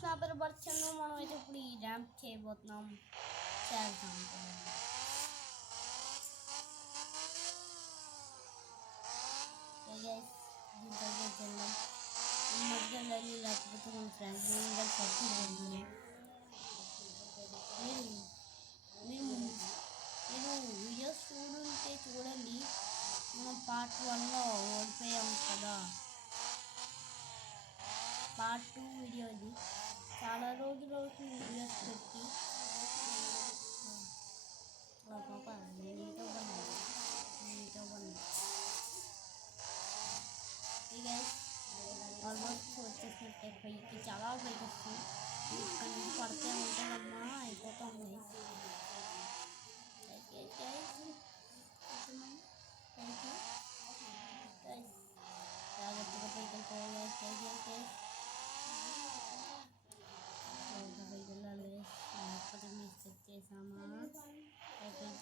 ఫ్రెండ్స్ నా పేరు బర్చను. మనం అయితే ఇప్పుడు ఈ ర్యాంప్ చేయబోతున్నాం. చేద్దాం దీంట్లో ఈ మధ్యలో లేకపోతే మన ఫ్రెండ్స్ మీరు మీరు మీరు వీడియోస్ చూడుంటే చూడండి. మనం పార్ట్ 1లో ఓడిపోయాం కదా. పార్ట్ 2 వీడియో ఇది. చాలా రోజులు అవుతుంది వీడియోస్ పెట్టి. ఆల్మోస్ట్ వచ్చేసినట్టే. పైకి చాలా పైకి వస్తుంది. ఇక్కడ నుంచి పడితే ఉంటుందమ్మా, అయిపోతుంది. జాగ్రత్తగా పైకి వెళ్ళాలి. లేకపోతే మిస్టేక్ చేసామా అయిపోయింది.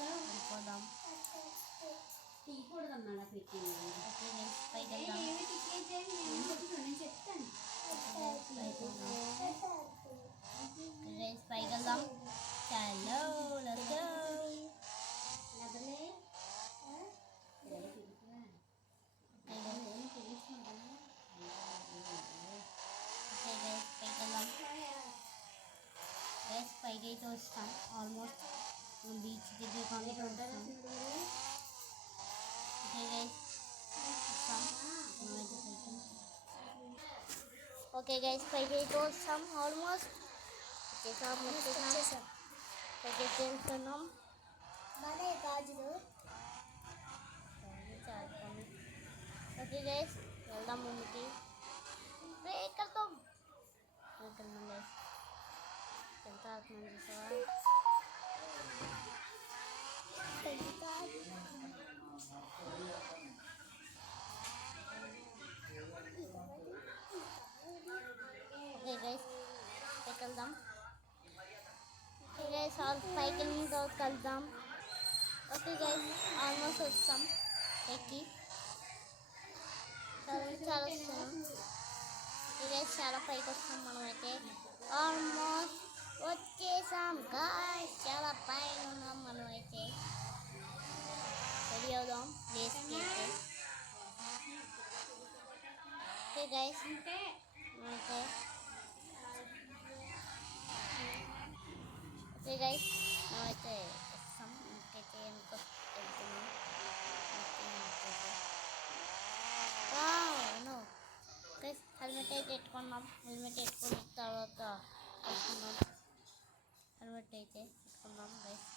వెళ్ళిపోదాం. తీయకూడదన్నా పెట్టి పైకి వెళ్దాం. చలో లెట్స్ గో. పైకి అయితే వస్తాం. ఆల్మోస్ట్ బీచ్ దగ్గర కానీ ఉంటాం. ఓకే గైస్ పైకి అయితే వస్తాం. ఆల్మోస్ట్ వచ్చేసాం. పైకి అయితే వెళ్తున్నాం. గాజులు ఓకే గైస్ వెళ్దాం ముందుకి. వెళ్తాం గైస్. ఎంత ఆత్మ చూసావా. ఓకే గైస్ పైకి వెళ్దాం. ఓకే గైస్ పైకి వెళ్ళిన తర్వాత వెళ్దాం. ఓకే గైస్ ఆల్మోస్ట్ వస్తాం పైకి. చాలా వస్తున్నాం. ఓకే గైస్ చాలా పైకి వస్తాం. మనమైతే ఆల్మోస్ట్ వచ్చేసాం గాయ్స్. చాలా పైన ఉన్నాం మనమైతే. రెడీ అవుదాం ప్లేస్కి అయితే. ఓకే గైస్ ఓకే గైస్ మేమైతే వస్తాం. ఇంకైతే వెళ్తున్నాం. గైస్ హెల్మెట్ అయితే పెట్టుకున్నాం. హెల్మెట్ పెట్టుకున్న తర్వాత వస్తున్నాం. హెల్మెట్ అయితే పెట్టుకున్నాం గైస్.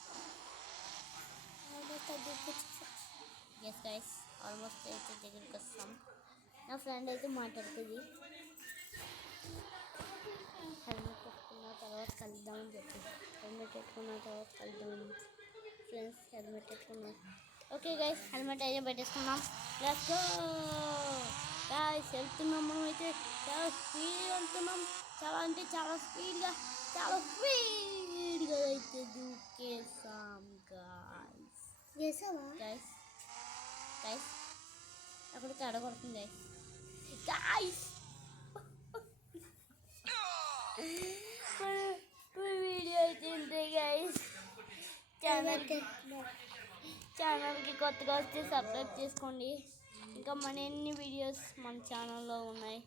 ఎస్ గైస్ ఆల్మోస్ట్ అయితే దగ్గరికి వస్తాం. నా ఫ్రెండ్ అయితే మాట్లాడుతుంది. హెల్మెట్ పెట్టుకున్న తర్వాత కలుద్దామని చెప్పి. హెల్మెట్ పెట్టుకున్న తర్వాత కలుద్దామని ఫ్రెండ్స్. హెల్మెట్ పెట్టుకున్నాం. ఓకే గైస్ హెల్మెట్ అయితే పెట్టేసుకున్నాం. Let's go guys. వెళ్తున్నాం మనం అయితే. చాలా స్పీడ్ వెళ్తున్నాం. చాలా అంటే చాలా స్పీడ్గా అయితే దూకేసాం గైస్. గైస్ గైస్ అక్కడికి అడగొడుతుంది గైస్. వీడియో అయితే ఉంటాయి గైస్. ఛానల్కి కొత్తగా వస్తే సబ్స్క్రైబ్ చేసుకోండి. ఇంకా మన ఎన్ని వీడియోస్ మన ఛానల్లో ఉన్నాయి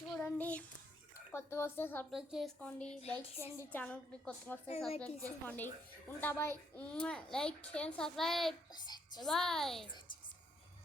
చూడండి. కొత్తగా వస్తే సబ్స్క్రైబ్ చేసుకోండి. లైక్ చేయండి. ఛానల్కి కొత్తగా వస్తే సబ్స్క్రైబ్ చేసుకోండి. ఉంటా బాయ్. లైక్ చేయండి, సబ్స్క్రైబ్. బాయ్.